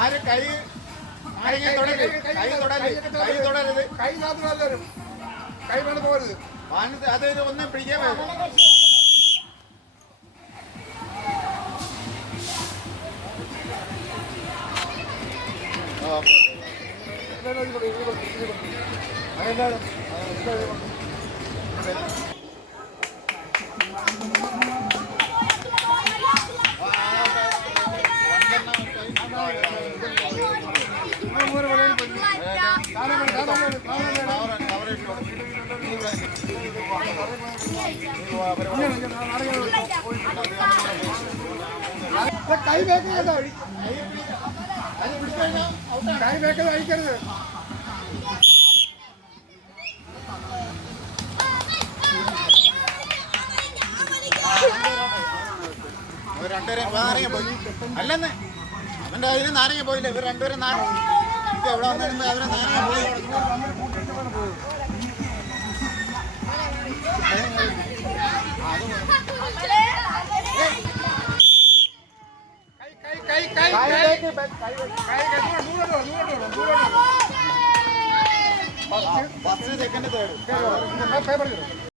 ആര് കൈ തുടരരുത് കൈ മാത്രമല്ലരും കൈ വേണം പോകരുത് അതായത് ഒന്നും പിടിക്കാൻ കൈ വേക്കുന്നത് കൈ വേക്കുന്നത് അഴിക്കരുത്. രണ്ടുപേരും നാരങ്ങ പോയി അല്ലെന്ന് അവന്റെ അതിന് നാരങ്ങ പോയില്ല. ഇവർ രണ്ടുപേരും എവിടെ വന്നിരുന്നു അവരെ നാരങ്ങ പോയി. First second third